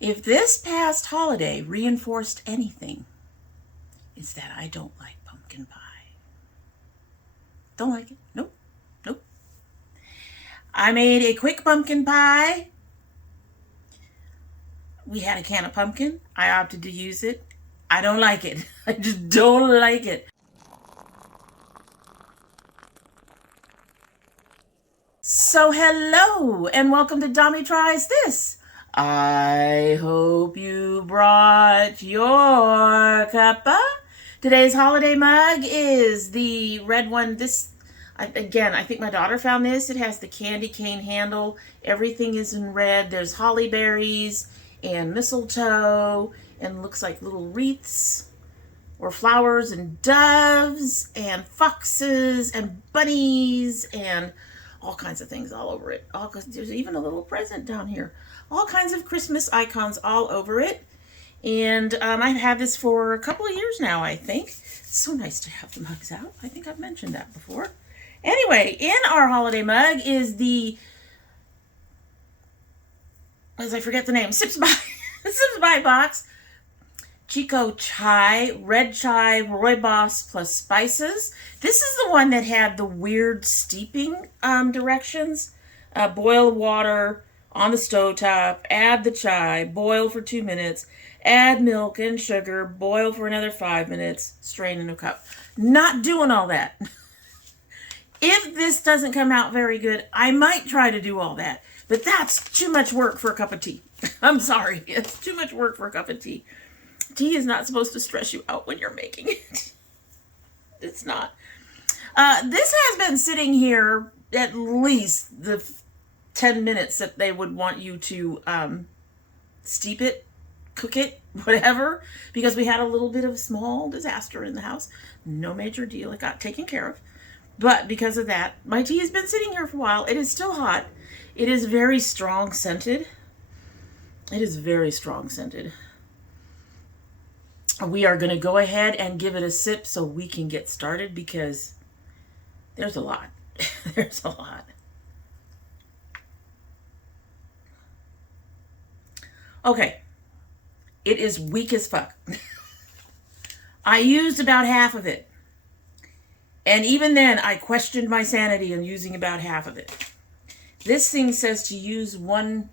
If this past holiday reinforced anything, it's that I don't like pumpkin pie. Don't like it. Nope. Nope. I made a quick pumpkin pie. We had a can of pumpkin. I opted to use it. I don't like it. I just don't like it. So hello and welcome to domytriesthis. I hope you brought your cuppa. Today's holiday mug is the red one. Again, I think my daughter found this. It has the candy cane handle. Everything is in red. There's holly berries and mistletoe and looks like little wreaths or flowers and doves and foxes and bunnies and all kinds of things all over it. There's even a little present down here. All kinds of Christmas icons all over it. And I've had this for a couple of years now, I think. It's so nice to have the mugs out. I think I've mentioned that before. Anyway, in our holiday mug is the, as I forget the name, Sips by box. Chico chai, red chai, rooibos plus spices. This is the one that had the weird steeping directions. Boil water on the stovetop, add the chai, boil for 2 minutes, add milk and sugar, boil for another 5 minutes, strain in a cup. Not doing all that. If this doesn't come out very good, I might try to do all that. But that's too much work for a cup of tea. I'm sorry. It's too much work for a cup of tea. Tea is not supposed to stress you out when you're making it. It's not. This has been sitting here at least the 10 minutes that they would want you to steep it, cook it, whatever, because we had a little bit of a small disaster in the house. No major deal. It got taken care of. But because of that, my tea has been sitting here for a while. It is still hot. It is very strong scented. It is very strong scented. We are going to go ahead and give it a sip so we can get started because there's a lot. There's a lot. Okay. It is weak as fuck. I used about half of it. And even then, I questioned my sanity in using about half of it. This thing says to use 2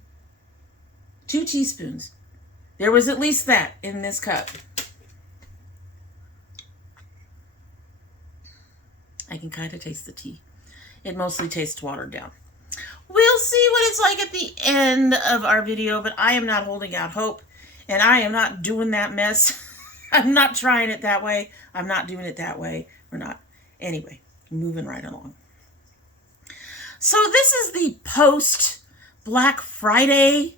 teaspoons. There was at least that in this cup. I can kind of taste the tea. It mostly tastes watered down. We'll see what it's like at the end of our video, but I am not holding out hope, and I am not doing that mess. I'm not trying it that way. I'm not doing it that way. We're not. Anyway, moving right along. So this is the post Black Friday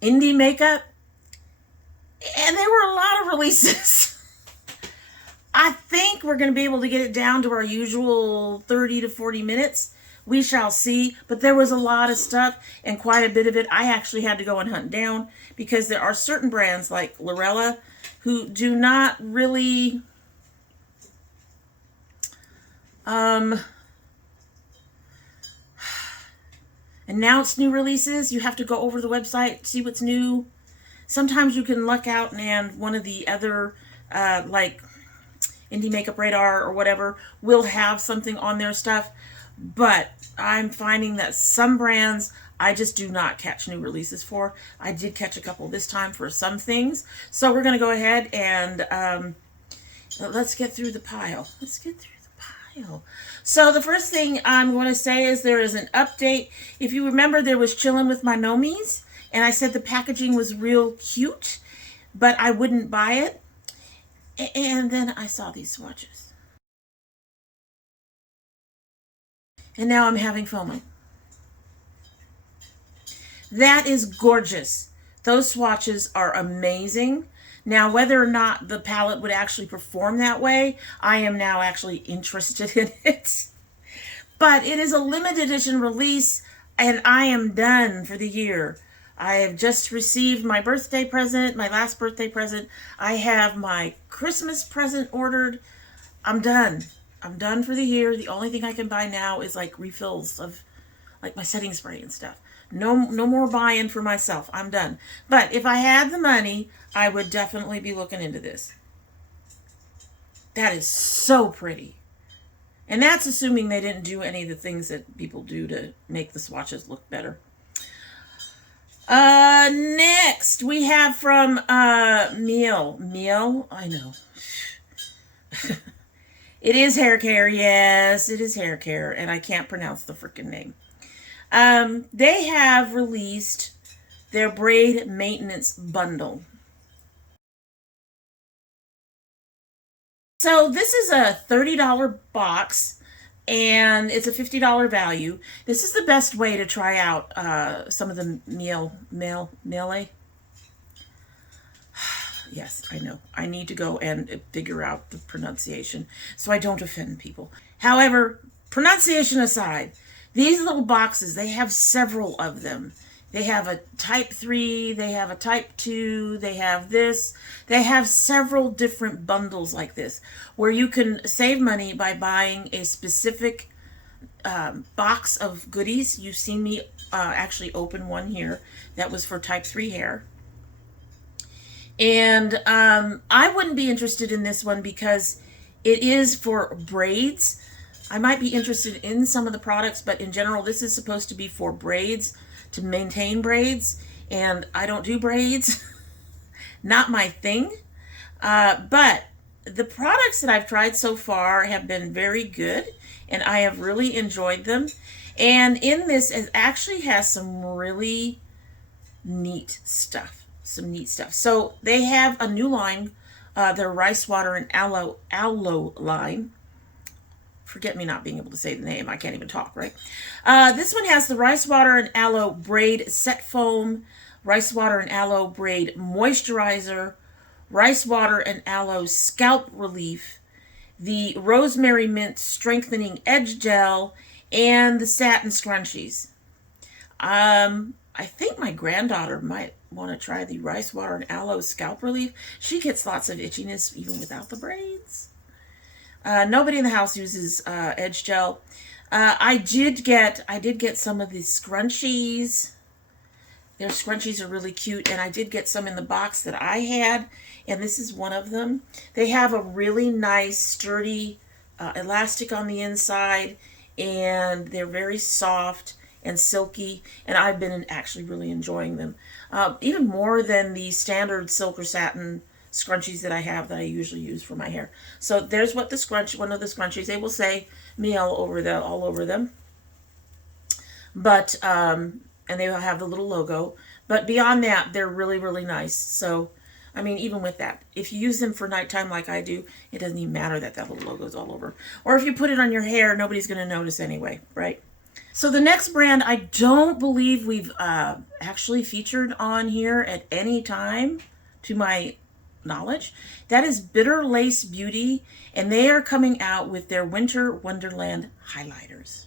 indie makeup, and there were a lot of releases. I think we're going to be able to get it down to our usual 30 to 40 minutes. We shall see. But there was a lot of stuff, and quite a bit of it I actually had to go and hunt down because there are certain brands like Mirabella who do not really announce new releases. You have to go over the website, see what's new. Sometimes you can luck out and one of the other like Indie Makeup Radar or whatever will have something on their stuff, but I'm finding that some brands I just do not catch new releases for. I did catch a couple this time for some things, so we're going to go ahead and let's get through the pile. Let's get through the pile. So the first thing I'm going to say is there is an update. If you remember, there was Chillin' with My Nomies, and I said the packaging was real cute, but I wouldn't buy it. And then I saw these swatches. And now I'm having FOMO. That is gorgeous. Those swatches are amazing. Now, whether or not the palette would actually perform that way, I am now actually interested in it. But it is a limited edition release, and I am done for the year. I have just received my birthday present, my last birthday present. I have my Christmas present ordered. I'm done. I'm done for the year. The only thing I can buy now is like refills of like my setting spray and stuff. No more buying for myself. I'm done. But if I had the money, I would definitely be looking into this. That is so pretty. And that's assuming they didn't do any of the things that people do to make the swatches look better. Next we have from Miel. I know. It is hair care. Yes, it is hair care, and I can't pronounce the freaking name. They have released their braid maintenance bundle. So this is a $30 box, and it's a $50 value. This is the best way to try out some of the Miele. Yes, I know. I need to go and figure out the pronunciation so I don't offend people. However, pronunciation aside, these little boxes, they have several of them. They have a type 3, they have a type 2, they have this. They have several different bundles like this where you can save money by buying a specific box of goodies. You've seen me actually open one here that was for type 3 hair. And I wouldn't be interested in this one because it is for braids. I might be interested in some of the products, but in general, this is supposed to be for braids, to maintain braids, and I don't do braids. Not my thing. But the products that I've tried so far have been very good, and I have really enjoyed them. And in this, it actually has some really neat stuff. So they have a new line, their rice water and aloe line. Forget me not being able to say the name. I can't even talk, right? This one has the rice water and aloe braid set foam, rice water and aloe braid moisturizer, rice water and aloe scalp relief, the rosemary mint strengthening edge gel, and the satin scrunchies. I think my granddaughter might want to try the rice water and aloe scalp relief. She gets lots of itchiness even without the braids. Nobody in the house uses edge gel. I did get some of these scrunchies. Their scrunchies are really cute, and I did get some in the box that I had, and this is one of them. They have a really nice, sturdy elastic on the inside, and they're very soft and silky, and I've been actually really enjoying them. Even more than the standard silk or satin scrunchies that I have that I usually use for my hair. So there's what one of the scrunchies, they will say Miel all over them. But, and they will have the little logo. But beyond that, they're really, really nice. So, I mean, even with that, if you use them for nighttime like I do, it doesn't even matter that little logo's all over. Or if you put it on your hair, nobody's going to notice anyway, right? So the next brand, I don't believe we've actually featured on here at any time, to my knowledge. That is Bitter Lace Beauty, and they are coming out with their Winter Wonderland highlighters.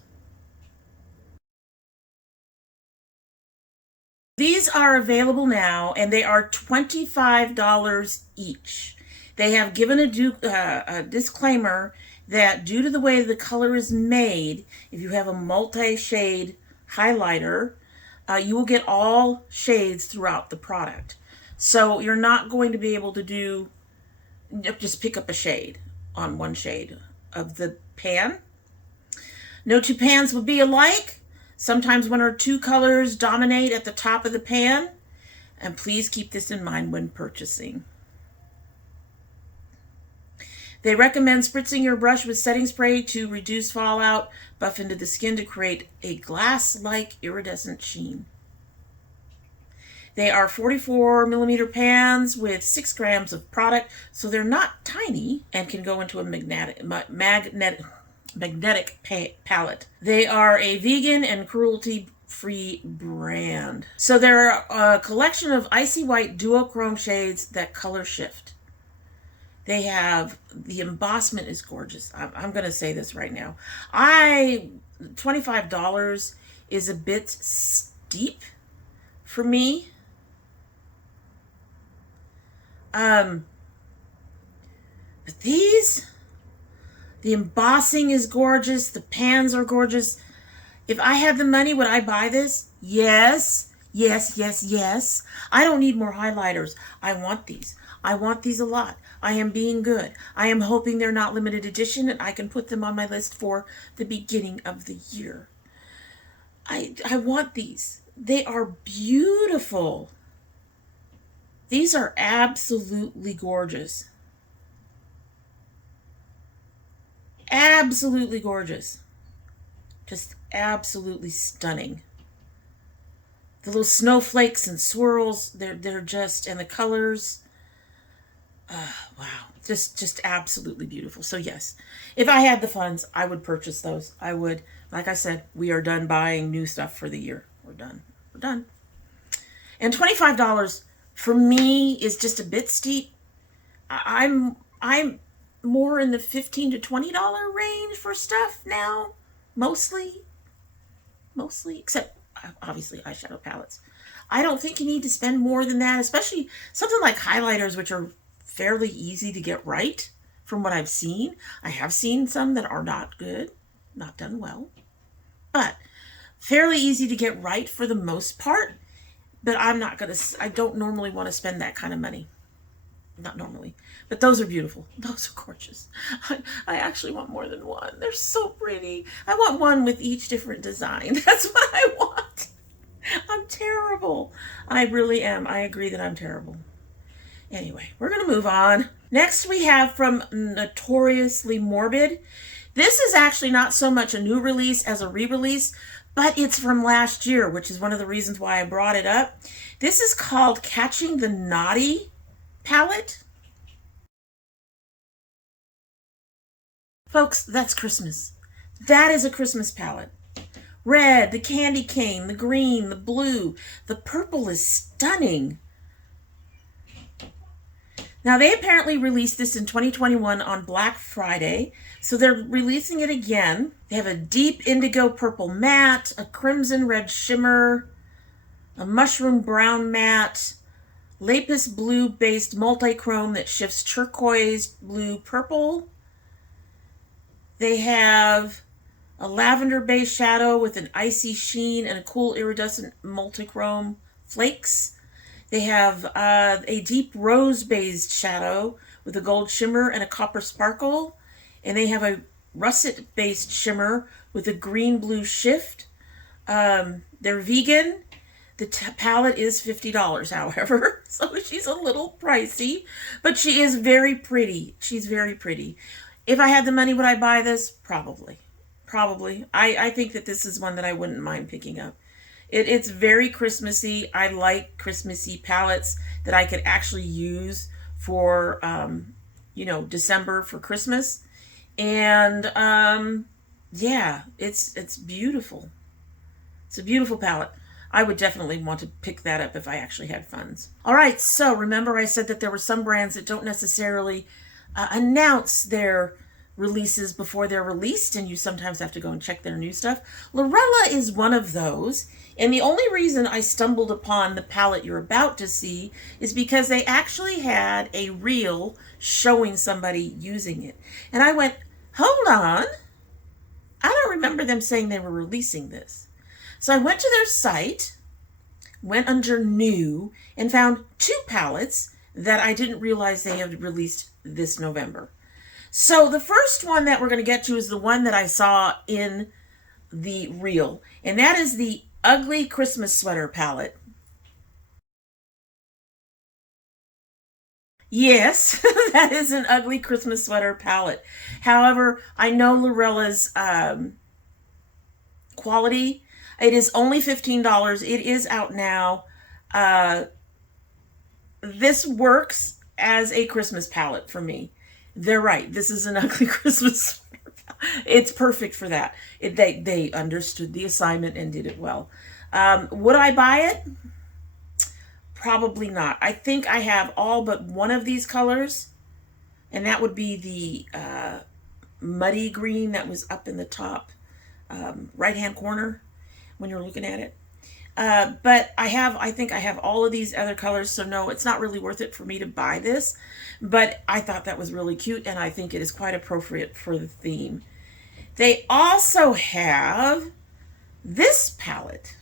These are available now, and they are $25 each. They have given a disclaimer that due to the way the color is made, if you have a multi-shade highlighter, you will get all shades throughout the product. So you're not going to be able to just pick up a shade on one shade of the pan. No two pans will be alike. Sometimes one or two colors dominate at the top of the pan. And please keep this in mind when purchasing. They recommend spritzing your brush with setting spray to reduce fallout, buff into the skin to create a glass-like iridescent sheen. They are 44 millimeter pans with 6 grams of product, so they're not tiny and can go into a magnetic palette. They are a vegan and cruelty-free brand. So they're a collection of icy white duochrome shades that color shift. They have, the embossment is gorgeous. I'm going to say this right now. $25 is a bit steep for me. But these, the embossing is gorgeous. The pans are gorgeous. If I had the money, would I buy this? Yes, yes, yes, yes. I don't need more highlighters. I want these. I want these a lot. I am being good. I am hoping they're not limited edition and I can put them on my list for the beginning of the year. I want these. They are beautiful. These are absolutely gorgeous. Absolutely gorgeous. Just absolutely stunning. The little snowflakes and swirls, they're just, and the colors, wow, just absolutely beautiful. So yes, if I had the funds, I would purchase those. I would. Like I said, we are done buying new stuff for the year. We're done. We're done. And $25 for me is just a bit steep. I'm more in the $15 to $20 range for stuff now, mostly, except obviously eyeshadow palettes. I don't think you need to spend more than that, especially something like highlighters, which are fairly easy to get right from what I've seen. I have seen some that are not good, not done well, but fairly easy to get right for the most part. But I don't normally want to spend that kind of money. Not normally. But those are beautiful. Those are gorgeous. I actually want more than one. They're so pretty. I want one with each different design. That's what I want. I'm terrible. I really am. I agree that I'm terrible. Anyway, we're going to move on. Next we have from Notoriously Morbid. This is actually not so much a new release as a re-release, but it's from last year, which is one of the reasons why I brought it up. This is called Catching the Naughty palette. Folks, that's Christmas. That is a Christmas palette. Red, the candy cane, the green, the blue, the purple is stunning. Now, they apparently released this in 2021 on Black Friday, so they're releasing it again. They have a deep indigo purple matte, a crimson red shimmer, a mushroom brown matte, lapis blue based multi-chrome that shifts turquoise, blue, purple. They have a lavender base shadow with an icy sheen and a cool iridescent multi-chrome flakes. They have a deep rose based shadow with a gold shimmer and a copper sparkle. And they have a russet based shimmer with a green blue shift. They're vegan. The palette is $50, however, so she's a little pricey, but she is very pretty. She's very pretty. If I had the money, would I buy this? Probably. Probably. I think that this is one that I wouldn't mind picking up. It's very Christmassy. I like Christmassy palettes that I could actually use for, December for Christmas. And, yeah, it's beautiful. It's a beautiful palette. I would definitely want to pick that up if I actually had funds. All right, so remember I said that there were some brands that don't necessarily announce their releases before they're released, and you sometimes have to go and check their new stuff. Lorella is one of those, and the only reason I stumbled upon the palette you're about to see is because they actually had a reel showing somebody using it. And I went, hold on, I don't remember them saying they were releasing this. So I went to their site, went under new, and found two palettes that I didn't realize they had released this November. So the first one that we're going to get to is the one that I saw in the reel, and that is the Ugly Christmas Sweater palette. Yes, that is an Ugly Christmas Sweater palette. However, I know Lorella's quality. It is only $15. It is out now. This works as a Christmas palette for me. They're right. This is an Ugly Christmas sweater palette. It's perfect for that. They understood the assignment and did it well. Would I buy it? Probably not. I think I have all but one of these colors, and that would be the muddy green that was up in the top right-hand corner when you're looking at it. But I think I have all of these other colors, so no, it's not really worth it for me to buy this, but I thought that was really cute, and I think it is quite appropriate for the theme. They also have this palette.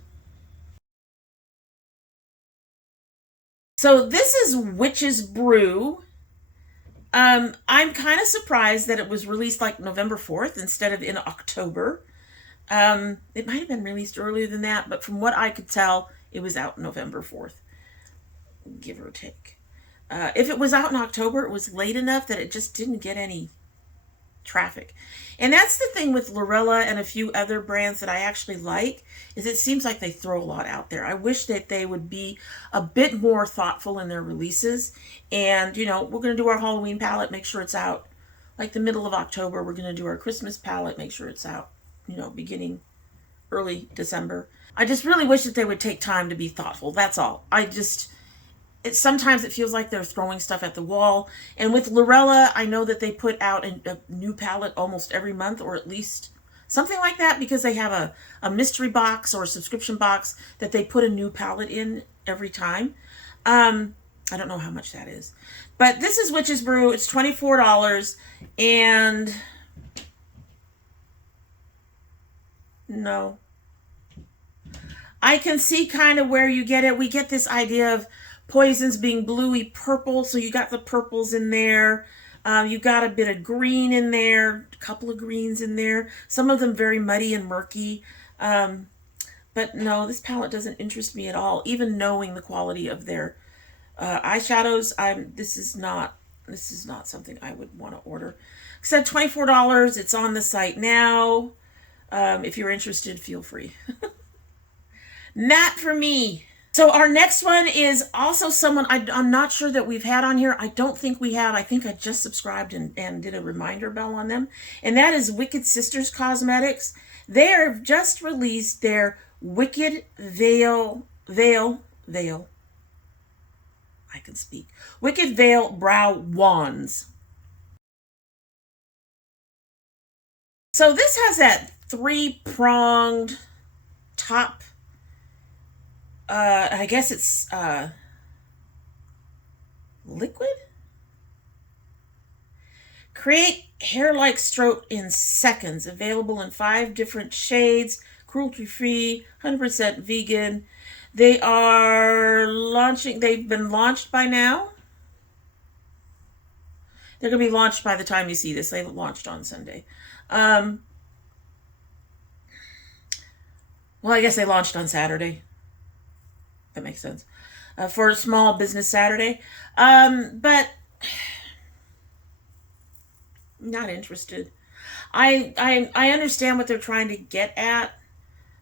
So this is Witch's Brew. I'm kind of surprised that it was released like November 4th instead of in October. It might have been released earlier than that, but from what I could tell, it was out November 4th, give or take. If it was out in October, it was late enough that it just didn't get any traffic. And that's the thing with Lorella and a few other brands that I actually like, is it seems like they throw a lot out there. I wish that they would be a bit more thoughtful in their releases. And, you know, we're going to do our Halloween palette, make sure it's out like the middle of October. We're going to do our Christmas palette, make sure it's out, you know, beginning early December. I just really wish that they would take time to be thoughtful. That's all. Sometimes it feels like they're throwing stuff at the wall. And with Lorella, I know that they put out a new palette almost every month, or at least something like that, because they have a mystery box or a subscription box that they put a new palette in every time. I don't know how much that is. But this is Witch's Brew. It's $24. And no. I can see kind of where you get it. We get this idea of poisons being bluey purple, so you got the purples in there. You got a bit of green in there, a couple of greens in there, some of them very muddy and murky. But no, this palette doesn't interest me at all, even knowing the quality of their eyeshadows. This is not something I would want to order. Except $24. It's on the site now. If you're interested, feel free. Not for me. So our next one is also someone I'm not sure that we've had on here. I don't think we have. I think I just subscribed and did a reminder bell on them. And that is Wicked Sisters Cosmetics. They have just released their Wicked Veil. I can speak. Wicked Veil Brow Wands. So this has that three-pronged top. I guess it's liquid. Create hair-like stroke in seconds. Available in 5 different shades. Cruelty-free, 100% vegan. They are launching. They've been launched by now. They're going to be launched by the time you see this. They launched on Sunday. Well, I guess they launched on Saturday. That makes sense. For a Small Business Saturday. But not interested. I understand what they're trying to get at,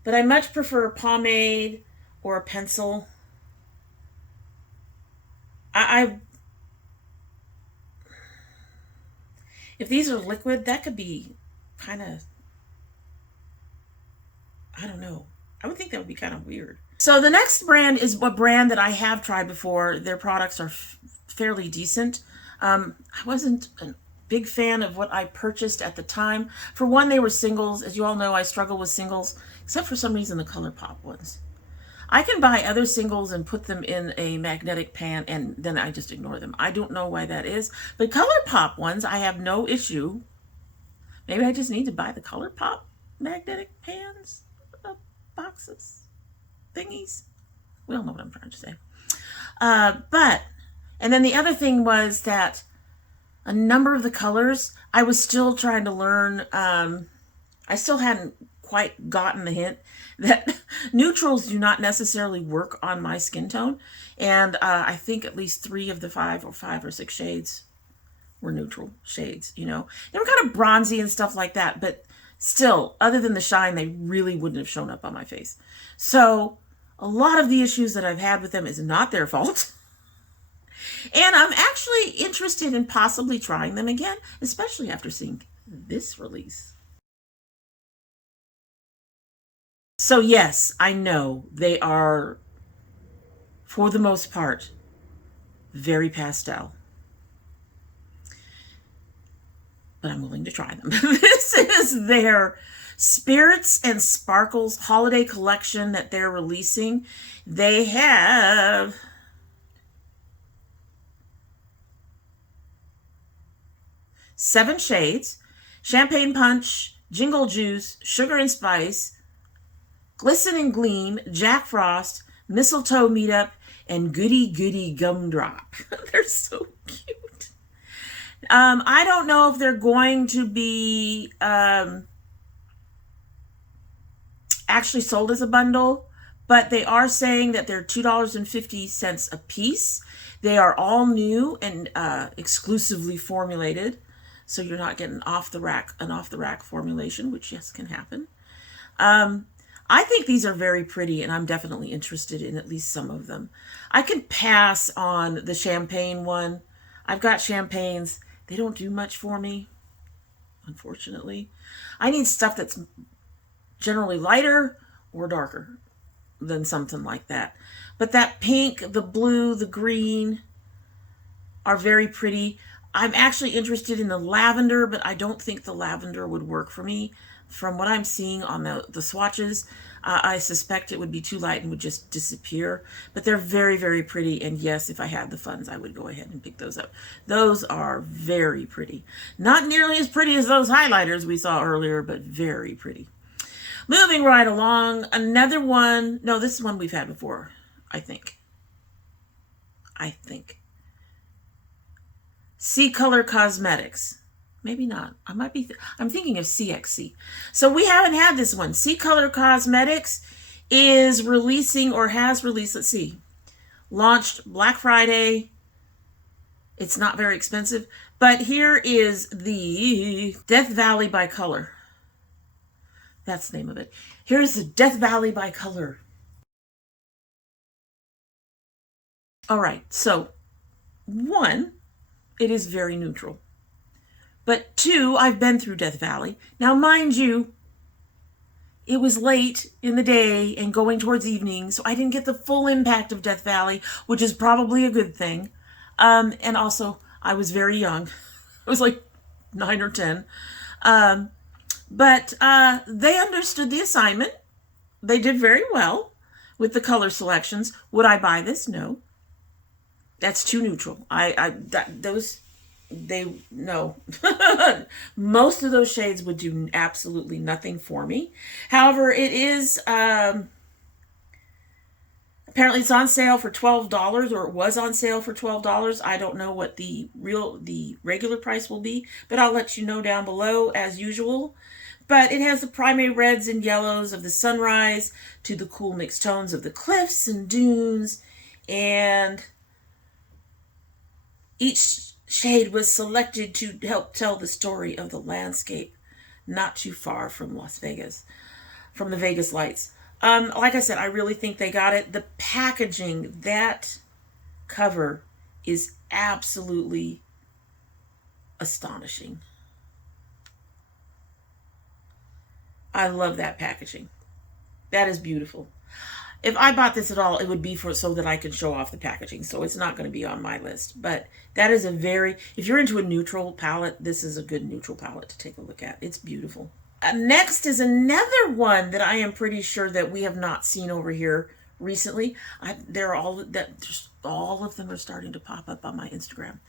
but I much prefer a pomade or a pencil. If these are liquid, that could be kind of, I don't know. I would think that would be kind of weird. So the next brand is a brand that I have tried before. Their products are fairly decent. I wasn't a big fan of what I purchased at the time. For one, they were singles. As you all know, I struggle with singles, except for some reason the ColourPop ones. I can buy other singles and put them in a magnetic pan, and then I just ignore them. I don't know why that is. But ColourPop ones, I have no issue. Maybe I just need to buy the ColourPop magnetic pans, boxes, thingies. We don't know what I'm trying to say. And then the other thing was that a number of the colors, I was still trying to learn. I still hadn't quite gotten the hint that neutrals do not necessarily work on my skin tone. And I think at least 3 of the 5 or 6 shades were neutral shades, you know. They were kind of bronzy and stuff like that, but still, other than the shine, they really wouldn't have shown up on my face. So a lot of the issues that I've had with them is not their fault. And I'm actually interested in possibly trying them again, especially after seeing this release. So yes, I know they are, for the most part, very pastel. But I'm willing to try them. This is their Spirits and Sparkles holiday collection that they're releasing. They have 7 shades: Champagne Punch, Jingle Juice, Sugar and Spice, Glisten and Gleam, Jack Frost, Mistletoe Meetup, and Goody Goody Gumdrop. They're so cute. I don't know if they're going to be actually sold as a bundle, but they are saying that they're $2.50 a piece. They are all new and exclusively formulated, so you're not getting an off the rack formulation, which yes can happen. I think these are very pretty, and I'm definitely interested in at least some of them. I can pass on the champagne one. I've got champagnes. They don't do much for me, unfortunately. I need stuff that's generally lighter or darker than something like that. But that pink, the blue, the green are very pretty. I'm actually interested in the lavender, but I don't think the lavender would work for me. From what I'm seeing on the swatches, I suspect it would be too light and would just disappear. But they're very, very pretty. And yes, if I had the funds, I would go ahead and pick those up. Those are very pretty. Not nearly as pretty as those highlighters we saw earlier, but very pretty. Moving right along, another one. No, this is one we've had before, I think. C Color Cosmetics. Maybe not. I'm thinking of CXC. So we haven't had this one. C Color Cosmetics is releasing, or has released, let's see, launched Black Friday. It's not very expensive. But here is the Death Valley by Color. That's the name of it. Here's the Death Valley by Color. All right, so 1, it is very neutral. But 2, I've been through Death Valley. Now, mind you, it was late in the day and going towards evening, so I didn't get the full impact of Death Valley, which is probably a good thing. And also, I was very young. I was like 9 or 10. But they understood the assignment. They did very well with the color selections. Would I buy this? No. That's too neutral. No. Most of those shades would do absolutely nothing for me. However, it is, apparently it's on sale for $12, or it was on sale for $12. I don't know what the regular price will be, but I'll let you know down below as usual. But it has the primary reds and yellows of the sunrise to the cool mixed tones of the cliffs and dunes, and each shade was selected to help tell the story of the landscape not too far from Las Vegas, from the Vegas lights. Like I said, I really think they got it. The packaging, that cover is absolutely astonishing. I love that packaging. That is beautiful. If I bought this at all, it would be so that I could show off the packaging. So it's not going to be on my list. But that is if you're into a neutral palette, this is a good neutral palette to take a look at. It's beautiful. Next is another one that I am pretty sure that we have not seen over here recently. All of them are starting to pop up on my Instagram.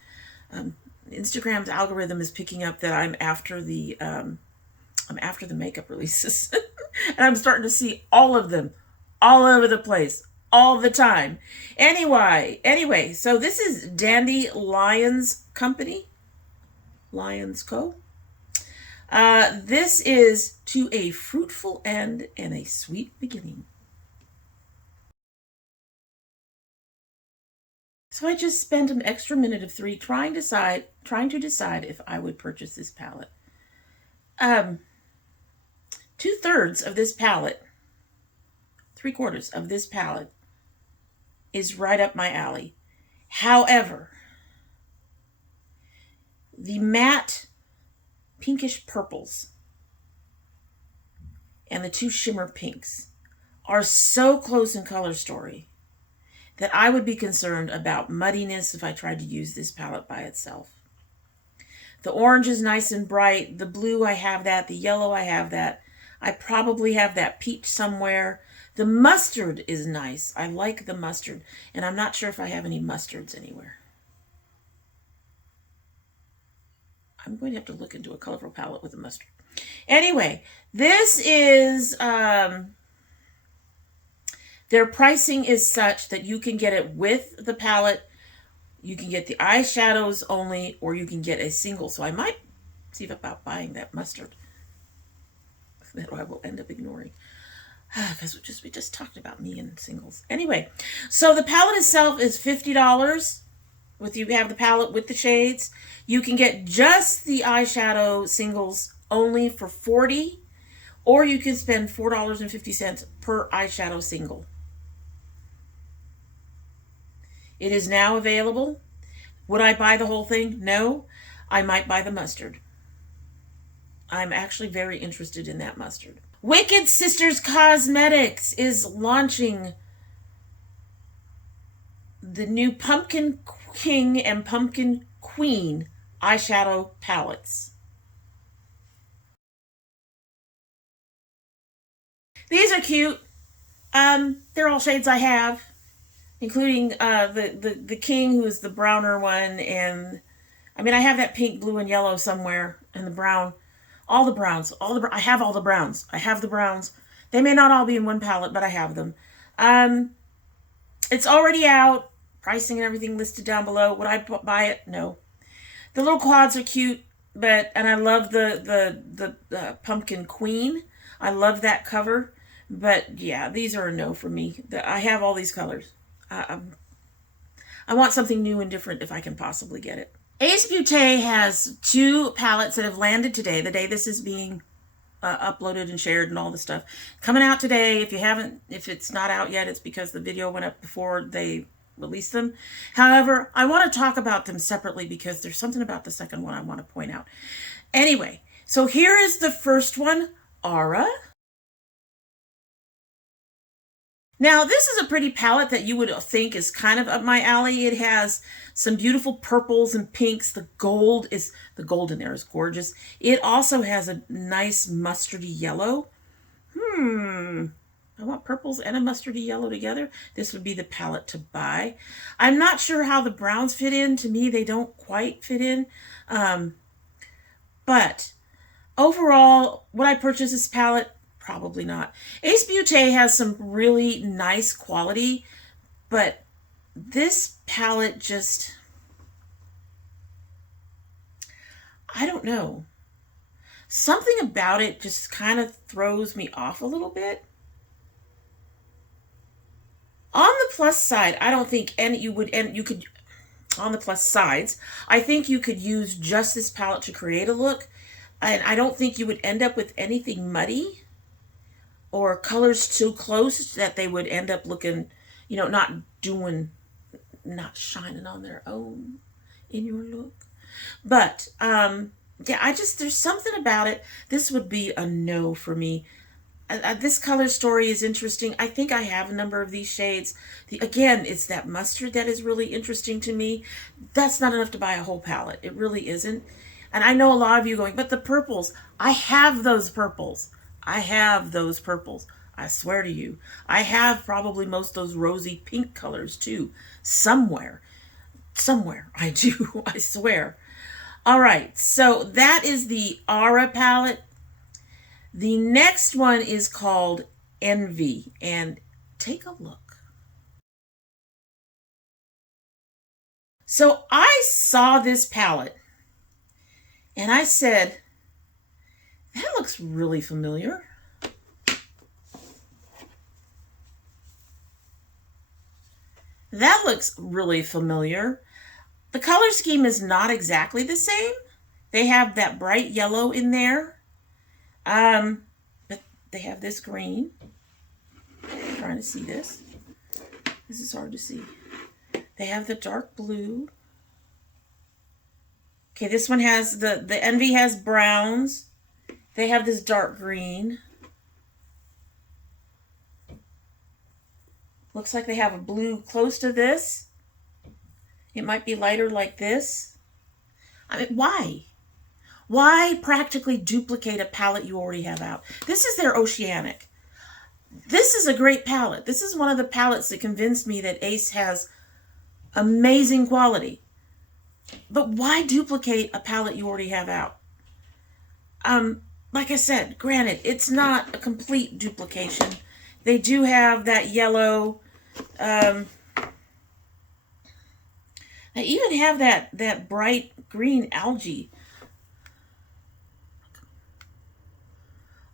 Instagram's algorithm is picking up that I'm after the makeup releases. And I'm starting to see all of them all over the place, all the time. Anyway, so this is Dandelions Company. Lions Co. This is To a Fruitful End and a Sweet Beginning. So I just spent an extra minute of 3 trying to decide if I would purchase this palette. 2/3 of this palette, 3/4 of this palette is right up my alley. However, the matte pinkish purples and the 2 shimmer pinks are so close in color story that I would be concerned about muddiness if I tried to use this palette by itself. The orange is nice and bright. The blue, I have that. The yellow, I have that. I probably have that peach somewhere. The mustard is nice. I like the mustard. And I'm not sure if I have any mustards anywhere. I'm going to have to look into a colorful palette with a mustard. Anyway, this is Their pricing is such that you can get it with the palette. You can get the eyeshadows only, or you can get a single. So I might see about buying that mustard that I will end up ignoring. Because we just talked about me and singles. Anyway, so the palette itself is $50. You have the palette with the shades. You can get just the eyeshadow singles only for $40, or you can spend $4.50 per eyeshadow single. It is now available. Would I buy the whole thing? No. I might buy the mustard. I'm actually very interested in that mustard. Wicked Sisters Cosmetics is launching the new Pumpkin King and Pumpkin Queen eyeshadow palettes. These are cute. They're all shades I have, including the King, who is the browner one, and I mean I have that pink, blue, and yellow somewhere, and the brown. All the browns. I have all the browns. I have the browns. They may not all be in one palette, but I have them. It's already out. Pricing and everything listed down below. Would I buy it? No. The little quads are cute, and I love the Pumpkin Queen. I love that cover. But yeah, these are a no for me. I have all these colors. I want something new and different if I can possibly get it. Ace Beaute has 2 palettes that have landed today, the day this is being uploaded and shared and all the stuff. Coming out today. If it's not out yet, it's because the video went up before they released them. However, I want to talk about them separately because there's something about the second one I want to point out. Anyway, so here is the first one, Aura. Now, this is a pretty palette that you would think is kind of up my alley. It has some beautiful purples and pinks. The gold in there is gorgeous. It also has a nice mustardy yellow. I want purples and a mustardy yellow together. This would be the palette to buy. I'm not sure how the browns fit in. To me, they don't quite fit in. But overall, would I purchase this palette? Probably not. Ace Beaute has some really nice quality, but this palette just, I don't know. Something about it just kind of throws me off a little bit. On the plus side, I don't think on the plus sides, I think you could use just this palette to create a look, and I don't think you would end up with anything muddy or colors too close that they would end up looking, not shining on their own in your look. But, yeah, there's something about it. This would be a no for me. This color story is interesting. I think I have a number of these shades. Again, it's that mustard that is really interesting to me. That's not enough to buy a whole palette. It really isn't. And I know a lot of you going, but the purples, I have those purples. I have those purples. I swear to you. I have probably most of those rosy pink colors too. Somewhere. I do. I swear. All right. So that is the Aura palette. The next one is called Envy. And take a look. So I saw this palette and I said, that looks really familiar. That looks really familiar. The color scheme is not exactly the same. They have that bright yellow in there. But they have this green. I'm trying to see this. This is hard to see. They have the dark blue. Okay, this one has the Envy has browns. They have this dark green. Looks like they have a blue close to this. It might be lighter like this. I mean, why? Why practically duplicate a palette you already have out? This is their Oceanic. This is a great palette. This is one of the palettes that convinced me that Ace has amazing quality. But why duplicate a palette you already have out? Like I said, granted, it's not a complete duplication. They do have that yellow. They even have that bright green algae.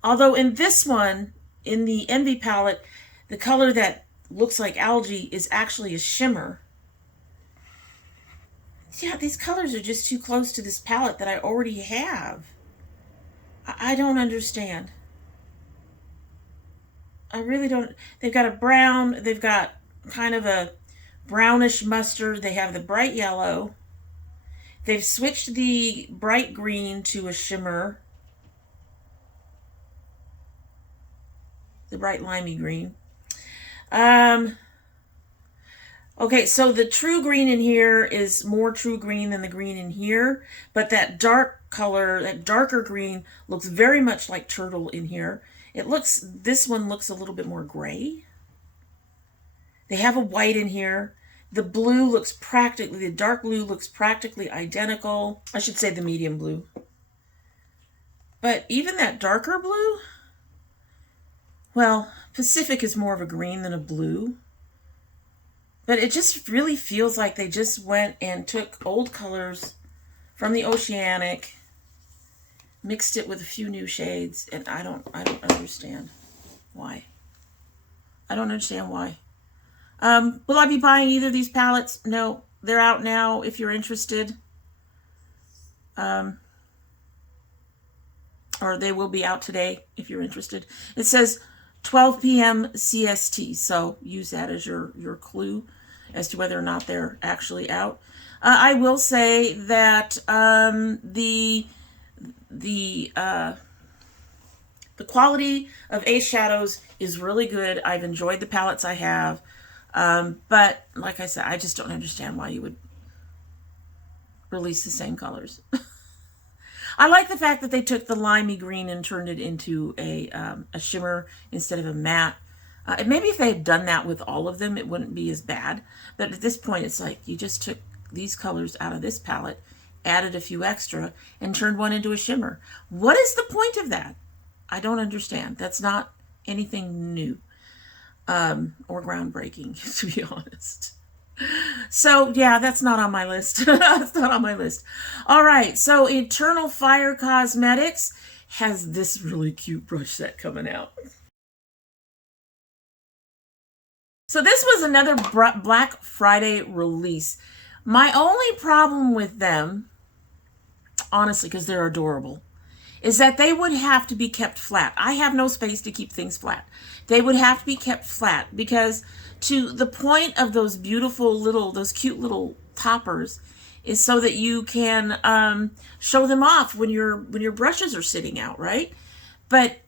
Although in this one, in the Envy palette, the color that looks like algae is actually a shimmer. Yeah, these colors are just too close to this palette that I already have. I don't understand. I really don't. They've got a brown, they've got kind of a brownish mustard, they have the bright yellow. They've switched the bright green to a shimmer. The bright limey green. Okay, so the true green in here is more true green than the green in here, but that dark color, that darker green, looks very much like turtle in here. This one looks a little bit more gray. They have a white in here. The blue looks the dark blue looks practically identical. I should say the medium blue. But even that darker blue, well, Pacific is more of a green than a blue. But it just really feels like they just went and took old colors from the Oceanic, mixed it with a few new shades, and I don't understand why. I don't understand why. Will I be buying either of these palettes? No, they're out now if you're interested. Or they will be out today if you're interested. It says 12 p.m. CST, so use that as your clue as to whether or not they're actually out. I will say that the quality of Ace Shadows is really good. I've enjoyed the palettes I have, but like I said, I just don't understand why you would release the same colors. I like the fact that they took the limey green and turned it into a shimmer instead of a matte. Maybe if they had done that with all of them, it wouldn't be as bad. But at this point, it's like you just took these colors out of this palette, added a few extra, and turned one into a shimmer. What is the point of that? I don't understand. That's not anything new or groundbreaking, to be honest. So, yeah, that's not on my list. That's not on my list. All right, so Eternal Fire Cosmetics has this really cute brush set coming out. So this was another Black Friday release. My only problem with them, honestly, because they're adorable, is that they would have to be kept flat. I have no space to keep things flat. They would have to be kept flat because to the point of those beautiful little, those cute little toppers is so that you can show them off when your brushes are sitting out, right? But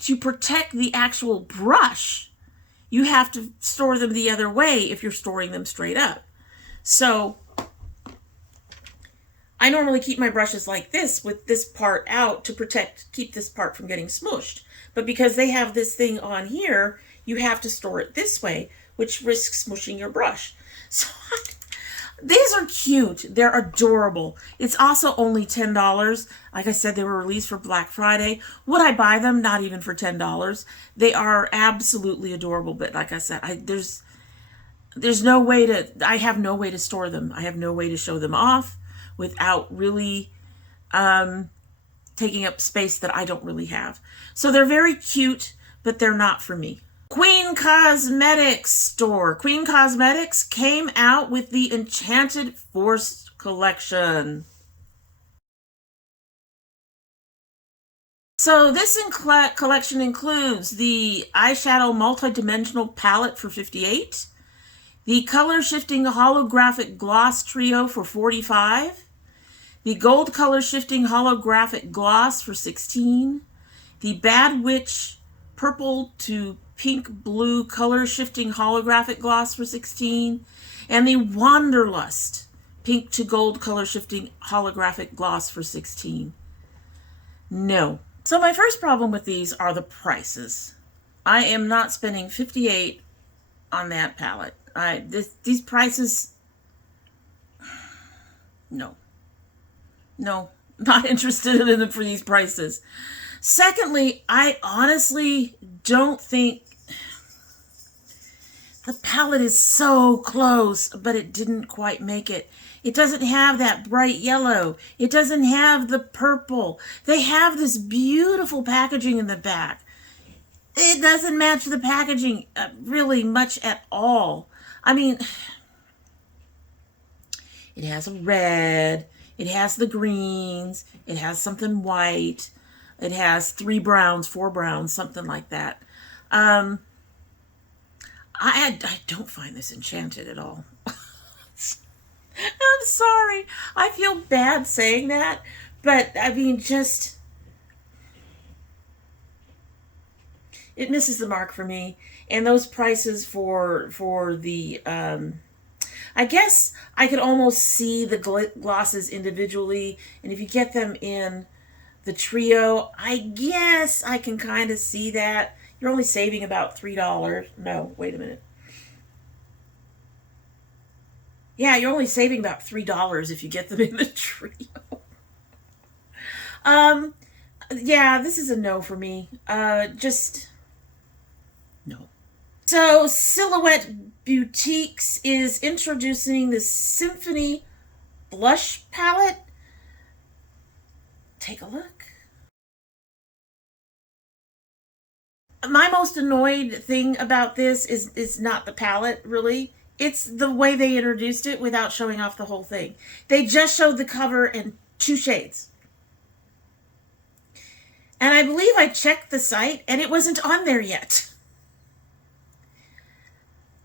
to protect the actual brush, you have to store them the other way if you're storing them straight up. So I normally keep my brushes like this with this part out to keep this part from getting smooshed. But because they have this thing on here, you have to store it this way, which risks smushing your brush. So these are cute. They're adorable. It's also only $10. Like I said, they were released for Black Friday. Would I buy them? Not even for $10. They are absolutely adorable. But like I said, there's no way to, I have no way to store them. I have no way to show them off without really taking up space that I don't really have. So they're very cute, but they're not for me. Queen Cosmetics store. Queen Cosmetics came out with the Enchanted Forest collection. So this collection includes the eyeshadow multi-dimensional palette for $58, the color shifting holographic gloss trio for $45, the gold color shifting holographic gloss for $16, the Bad Witch purple to pink blue color shifting holographic gloss for $16, and the Wanderlust pink to gold color shifting holographic gloss for $16. No. So my first problem with these are the prices. I am not spending $58 on that palette. These prices, no, not interested in them for these prices. Secondly, I honestly don't think, The palette is so close, but it didn't quite make it. It doesn't have that bright yellow. It doesn't have the purple. They have this beautiful packaging in the back. It doesn't match the packaging really much at all. I mean, it has a red, it has the greens, it has something white, it has 3 browns, 4 browns, something like that. I don't find this enchanted at all. I'm sorry. I feel bad saying that, but I mean, just, it misses the mark for me. And those prices for the, I guess I could almost see the glosses individually. And if you get them in the trio, I guess I can kind of see that. You're only saving about $3. No, wait a minute. Yeah, you're only saving about $3 if you get them in the trio. Yeah, this is a no for me. Just no. So, Silhouette Boutiques is introducing the Symphony Blush Palette. Take a look. My most annoyed thing about this is not the palette, really. It's the way they introduced it without showing off the whole thing. They just showed the cover and 2 shades. And I believe I checked the site and it wasn't on there yet.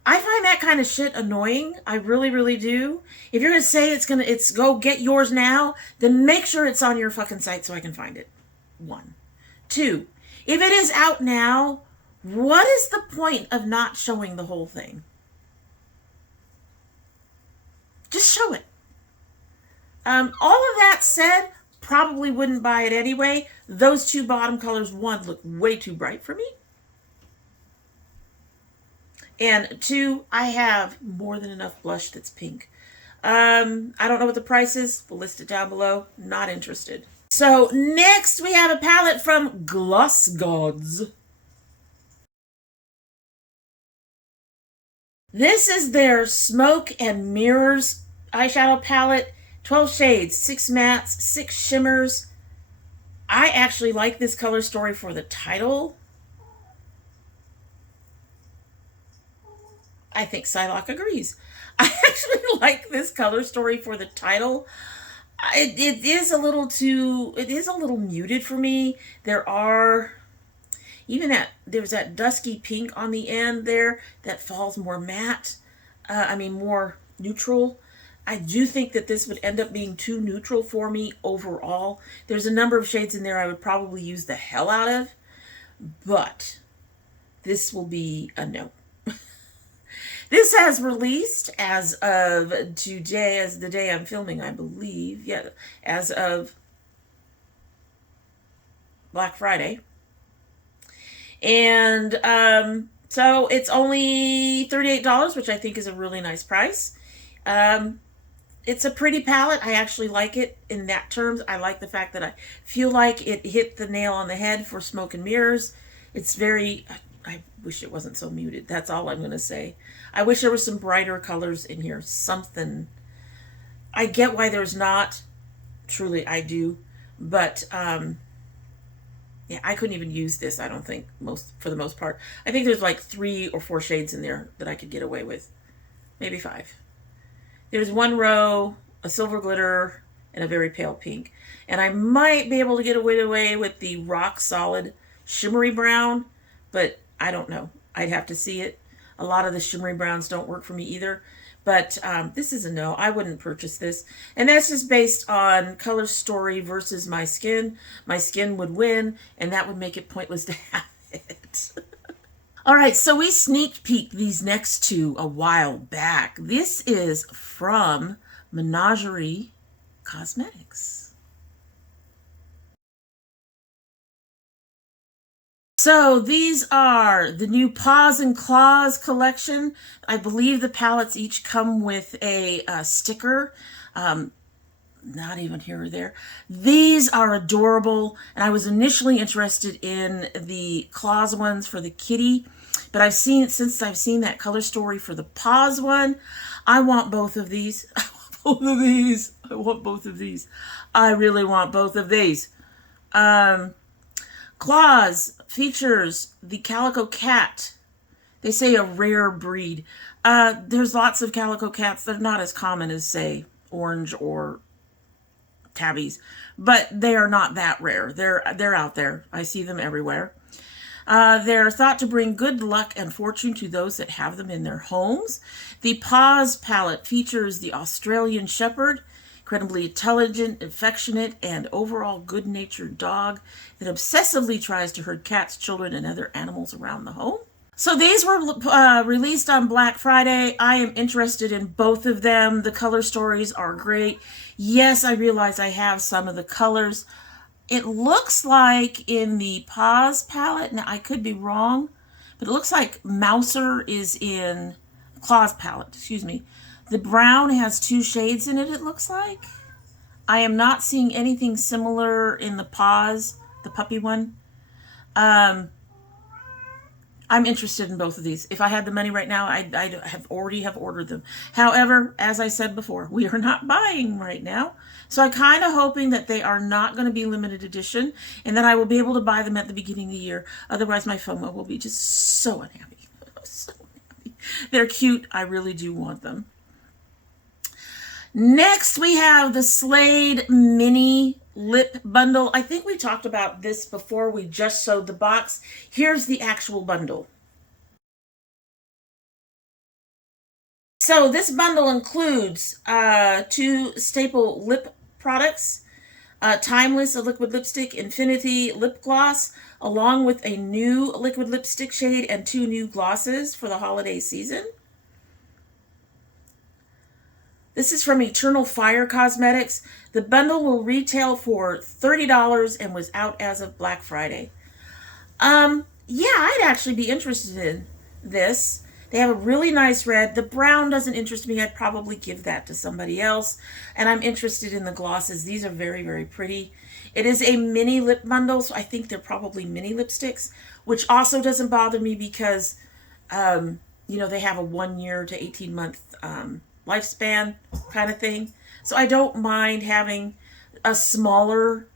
I find that kind of shit annoying. I really, really do. If you're going to say it's go get yours now, then make sure it's on your fucking site so I can find it. 1. 2. If it is out now, what is the point of not showing the whole thing? Just show it. All of that said, probably wouldn't buy it anyway. Those 2 bottom colors, 1, look way too bright for me. And 2, I have more than enough blush that's pink. I don't know what the price is. We'll list it down below. Not interested. So next we have a palette from Gloss Gods. This is their Smoke and Mirrors eyeshadow palette. 12 shades, 6 mattes, 6 shimmers. I actually like this color story for the title. I think Psylocke agrees. I actually like this color story for the title. It is a little muted for me. There's that dusky pink on the end there that falls more matte. More neutral. I do think that this would end up being too neutral for me overall. There's a number of shades in there I would probably use the hell out of, but this will be a no. This has released as of today, as the day I'm filming, I believe. Yeah, as of Black Friday. And so it's only $38, which I think is a really nice price. It's a pretty palette. I actually like it in that terms. I like the fact that I feel like it hit the nail on the head for Smoke and Mirrors. It's very... I wish it wasn't so muted. That's all I'm going to say. I wish there was some brighter colors in here. Something. I get why there's not. Truly, I do. But, yeah, I couldn't even use this, I don't think, for the most part. I think there's like 3 or 4 shades in there that I could get away with. Maybe 5. There's 1 row, a silver glitter, and a very pale pink. And I might be able to get away with the rock solid shimmery brown, but I don't know. I'd have to see it. A lot of the shimmery browns don't work for me either. But this is a no. I wouldn't purchase this. And that's just based on color story versus my skin. My skin would win, and that would make it pointless to have it. All right, so we sneak peeked these next 2 a while back. This is from Menagerie Cosmetics. So these are the new Paws and Claws collection. I believe the palettes each come with a sticker. Not even here or there. These are adorable, and I was initially interested in the Claws ones for the kitty. But since I've seen that color story for the Pause one, I want both of these. I want both of these. I want both of these. I really want both of these. Claws features the Calico Cat. They say a rare breed. There's lots of Calico Cats. They're not as common as, say, orange or tabbies, but they are not that rare. They're out there. I see them everywhere. They're thought to bring good luck and fortune to those that have them in their homes. The Pause palette features the Australian Shepherd, incredibly intelligent, affectionate, and overall good-natured dog that obsessively tries to herd cats, children, and other animals around the home. So these were released on Black Friday. I am interested in both of them. The color stories are great. Yes, I realize I have some of the colors. It looks like in the Pause palette, now I could be wrong, but it looks like Mouser is in Claws palette, excuse me. The brown has 2 shades in it, it looks like. I am not seeing anything similar in the Pause, the puppy one. I'm interested in both of these. If I had the money right now, I'd already have ordered them. However, as I said before, we are not buying right now. So I'm kind of hoping that they are not going to be limited edition and that I will be able to buy them at the beginning of the year. Otherwise, my FOMO will be just so unhappy. So unhappy. They're cute. I really do want them. Next, we have the Slade Mini Lip Bundle. I think we talked about this before. We just showed the box. Here's the actual bundle. So this bundle includes 2 staple lip products, Timeless, a liquid lipstick, Infinity lip gloss, along with a new liquid lipstick shade and 2 new glosses for the holiday season. This is from Eternal Fire Cosmetics. The bundle will retail for $30 and was out as of Black Friday. Yeah, I'd actually be interested in this. They have a really nice red. The brown doesn't interest me. I'd probably give that to somebody else. And I'm interested in the glosses. These are very, very pretty. It is a mini lip bundle, so I think they're probably mini lipsticks, which also doesn't bother me because, you know, they have a 1 year to 18-month lifespan kind of thing. So I don't mind having a smaller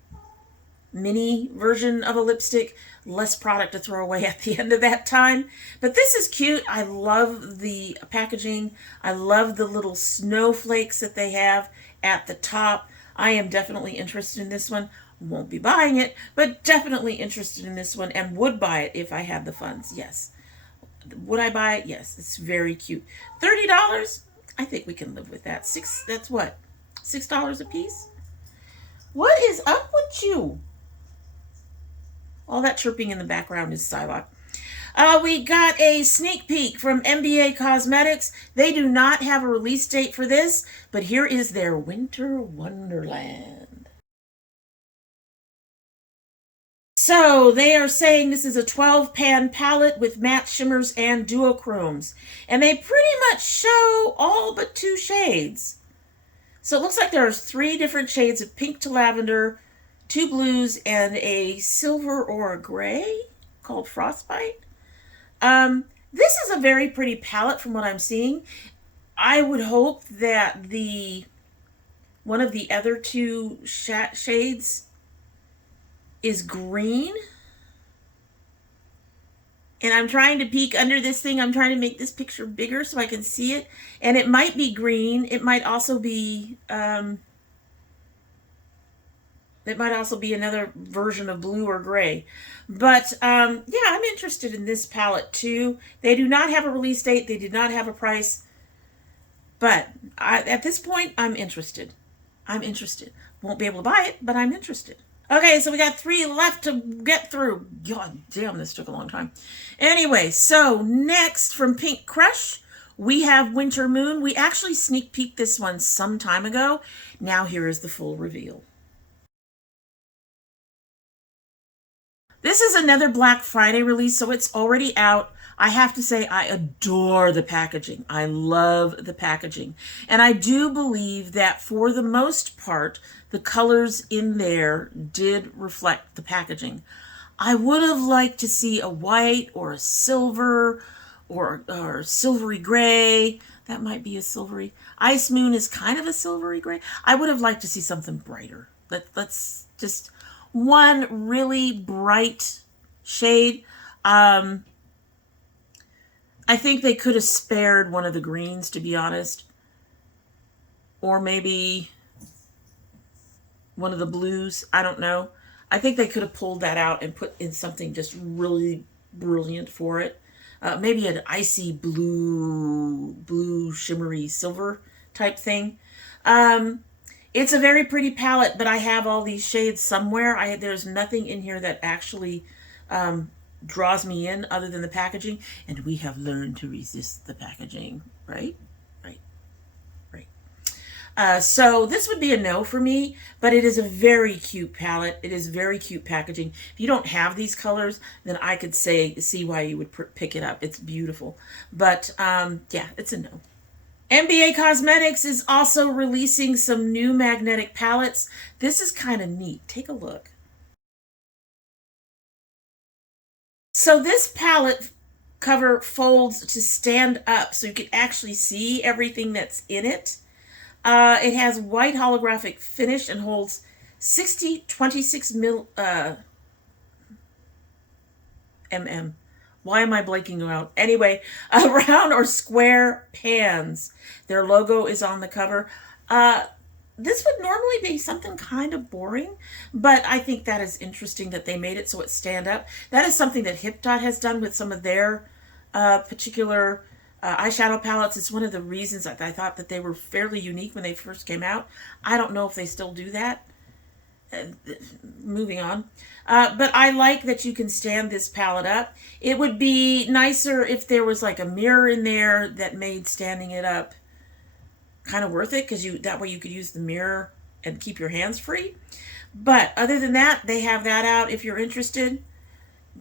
mini version of a lipstick, less product to throw away at the end of that time. But this is cute. I love the packaging. I love the little snowflakes that they have at the top. I am definitely interested in this one. Won't be buying it, but definitely interested in this one and would buy it if I had the funds. Yes. Would I buy it? Yes. It's very cute. $30? I think we can live with that. That's what? $6 a piece? What is up with you? All that chirping in the background is Psylocke. We got a sneak peek from MBA Cosmetics. They do not have a release date for this, but here is their Winter Wonderland. So they are saying this is a 12-pan palette with matte shimmers and duochromes. And they pretty much show all but 2 shades. So it looks like there are 3 different shades of pink to lavender, 2 blues, and a silver or a gray called Frostbite. This is a very pretty palette from what I'm seeing. I would hope that one of the other 2 shades is green. And I'm trying to peek under this thing. I'm trying to make this picture bigger so I can see it. And it might be green. It might also be another version of blue or gray. But yeah, I'm interested in this palette too. They do not have a release date. They did not have a price. But at this point, I'm interested. I'm interested. Won't be able to buy it, but I'm interested. Okay, so we got 3 left to get through. God damn, this took a long time. Anyway, so next from Pink Crush, we have Winter Moon. We actually sneak peeked this one some time ago. Now here is the full reveal. This is another Black Friday release, so it's already out. I have to say I adore the packaging. I love the packaging. And I do believe that for the most part, the colors in there did reflect the packaging. I would have liked to see a white or a silver or silvery gray. That might be a silvery. Ice Moon is kind of a silvery gray. I would have liked to see something brighter. Let's just one really bright shade. I think they could have spared one of the greens, to be honest. Or maybe one of the blues. I don't know. I think they could have pulled that out and put in something just really brilliant for it. Maybe an icy blue shimmery silver type thing. It's a very pretty palette, but I have all these shades somewhere. There's nothing in here that actually draws me in other than the packaging. And we have learned to resist the packaging, right? So this would be a no for me, but it is a very cute palette. It is very cute packaging. If you don't have these colors, then I could see why you would pick it up. It's beautiful. But yeah, it's a no. MBA Cosmetics is also releasing some new magnetic palettes. This is kind of neat. Take a look. So this palette cover folds to stand up so you can actually see everything that's in it. It has white holographic finish and holds 26 mm. Why am I blanking out? Anyway, round or square pans. Their logo is on the cover. This would normally be something kind of boring, but I think that is interesting that they made it so it stand up. That is something that HipDot has done with some of their particular eyeshadow palettes. It's one of the reasons that I thought that they were fairly unique when they first came out. I don't know if they still do that. Moving on. But I like that you can stand this palette up. It would be nicer if there was like a mirror in there that made standing it up kind of worth it, because that way you could use the mirror and keep your hands free. But other than that, they have that out. If you're interested,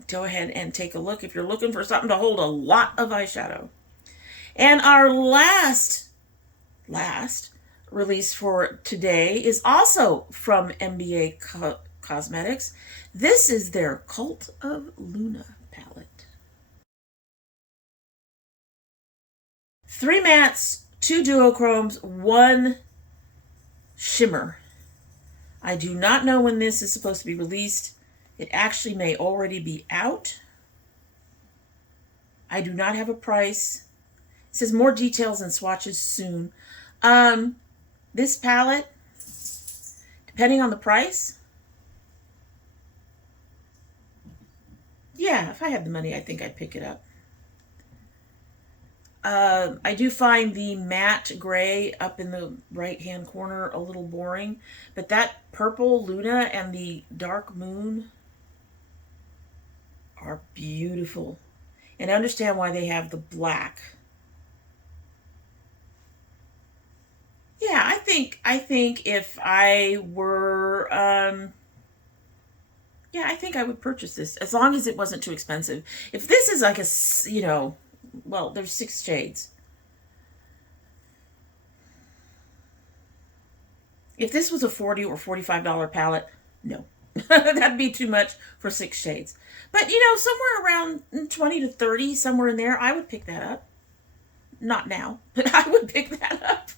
go ahead and take a look if you're looking for something to hold a lot of eyeshadow. And our last release for today is also from MBA Cosmetics. This is their Cult of Luna palette. 3 mattes, 2 duochromes, 1 shimmer. I do not know when this is supposed to be released. It actually may already be out. I do not have a price. It says more details and swatches soon. This palette, depending on the price, yeah, if I had the money, I think I'd pick it up. I do find the matte gray up in the right-hand corner a little boring, but that purple Luna and the dark moon are beautiful. And I understand why they have the black. Yeah, I think if I were, yeah, I think I would purchase this as long as it wasn't too expensive. If this is like a, you know, well, there's 6 shades. If this was a $40 or $45 palette, no. That'd be too much for 6 shades. But, you know, somewhere around 20 to 30, somewhere in there, I would pick that up. Not now, but I would pick that up.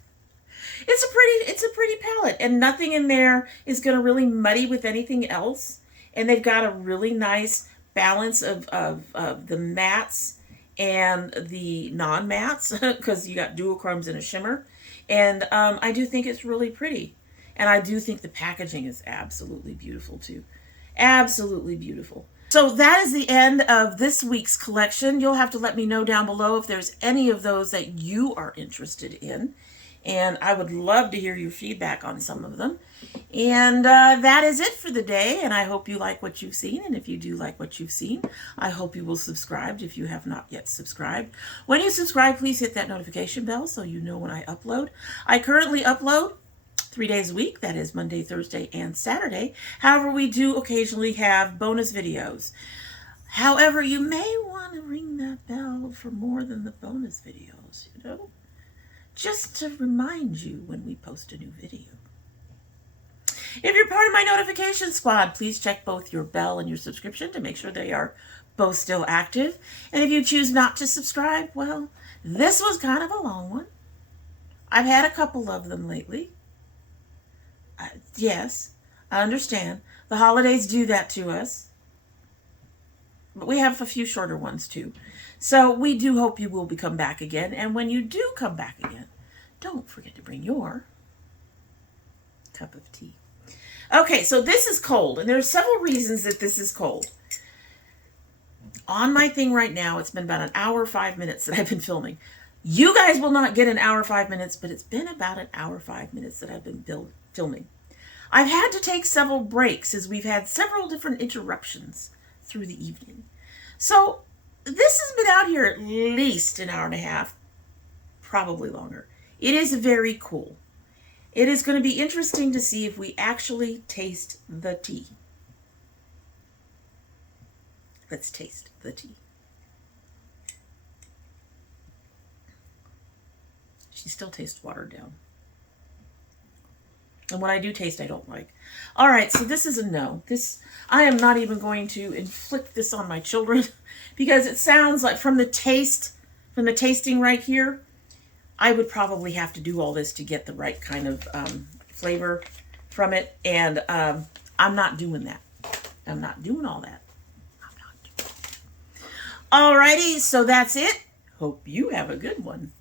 It's a pretty palette, and nothing in there is going to really muddy with anything else. And they've got a really nice balance of the mattes and the non-mattes, because you got duochromes and a shimmer. And I do think it's really pretty. And I do think the packaging is absolutely beautiful too. Absolutely beautiful. So that is the end of this week's collection. You'll have to let me know down below if there's any of those that you are interested in. And I would love to hear your feedback on some of them. And that is it for the day. And I hope you like what you've seen. And if you do like what you've seen, I hope you will subscribe if you have not yet subscribed. When you subscribe, please hit that notification bell so you know when I upload. I currently upload 3 days a week. That is Monday, Thursday, and Saturday. However, we do occasionally have bonus videos. However, you may want to ring that bell for more than the bonus videos, you know, just to remind you when we post a new video. If you're part of my notification squad, please check both your bell and your subscription to make sure they are both still active. And if you choose not to subscribe, well, this was kind of a long one. I've had a couple of them lately. Yes, I understand. The holidays do that to us. But we have a few shorter ones too. So we do hope you will come back again. And when you do come back again, don't forget to bring your cup of tea. Okay, so this is cold. And there's several reasons that this is cold. On my thing right now, it's been about an hour, 5 minutes that I've been filming. You guys will not get an hour, 5 minutes, but it's been about an hour, 5 minutes that I've been filming. I've had to take several breaks as we've had several different interruptions through the evening. So this has been out here at least an hour and a half, probably longer. It is very cool. It is going to be interesting to see if we actually taste the tea. Let's taste the tea. She still tastes watered down. And what I do taste, I don't like. All right, so this is a no. I am not even going to inflict this on my children because it sounds like from the tasting right here, I would probably have to do all this to get the right kind of flavor from it. And I'm not doing that. I'm not doing all that. I'm not doing that. Alrighty, so that's it. Hope you have a good one.